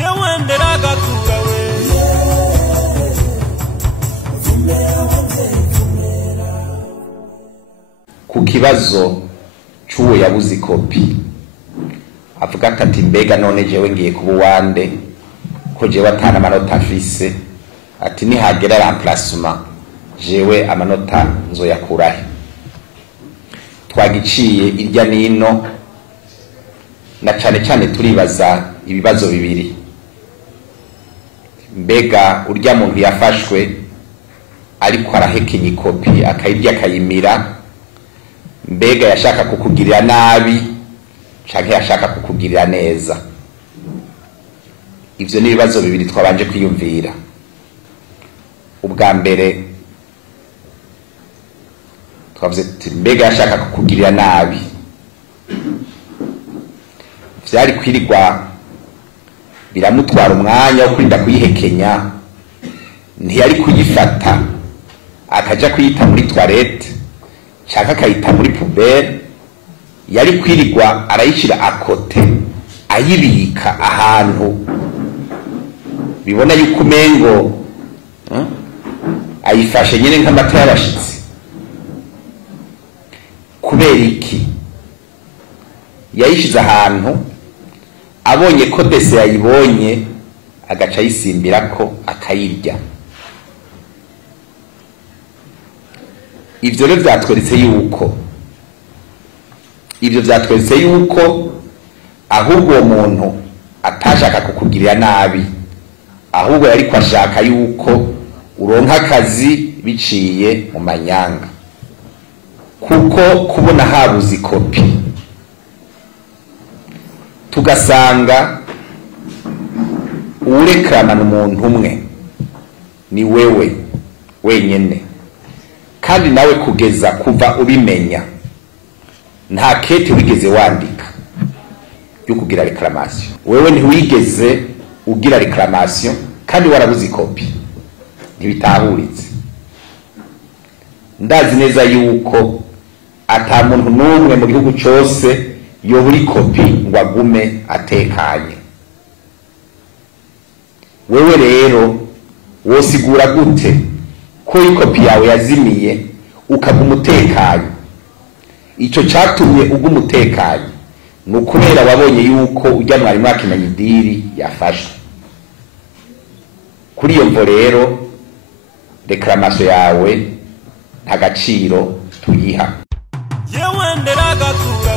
yewe nderagakura we ku kibazo c'uwo yabuze ikopi avuga ati mbega none jewe ngiye kuba uwande ko jewe atana amanota afise ati nihagera remplacement jewe amanota nzoyakurahe. Twagiciye irya nino na cane cane turibaza ibibazo bibiri. Mbega urya muntu yafashwe ariko arahekenya ikopi akayirya akayimira, mbega yashaka kukugirira nabi canke yashaka kukugirira neza? Ivyo ni ibibazo bibiri twabanje kwiyumvira. Ubwa mbere twavuze tuti mbega yashaka kukugirira nabi, vyari kwirirwa biramutwara umwanya wo kurinda kuyihekenya, ntiyari kuyifata akaja kuyita muri toilette canke akayita muri poubelle, yari kwirirwa arayishira akote ayibika ahantu bibona yuko umengo ayifashe nyene nk'amata y'abashitsi. Kubera iki? Yayishize ahantu abonye ko dese yayibonye agaca ayisimbirako akayirya. Ivyo rero vyatweretse yuko ahubwo uwo muntu atashaka kukugirira nabi, ahubwo yariko ashaka yuko uronka akazi biciye mu manyanga. Kuko kubona habuze ikopi tugasanga urekamana umuntu umwe ni wewe wenyene, kandi nawe kugeza kuva ubimenya nta kete wigeze wandika yo kugira reclamation. Wewe ntiwigeze ugira reclamation kandi warabuze ikopi, ntibitahuritse. Ndazi neza yuko ata muntu n'umwe mu gihugu cyose yobura ikopi ngo agume atekanye. Wewe rero wosigura gute ko ikopi yawe yazimiye ukaguma utekanye? Ico catumye uguma utekanye nukubera wabonye yuko ujya mwari mwakinanye idiri yafashwe. Kuri iyo mvo rero reclamation yawe nta gaciro tuyiha. yewe nderagakura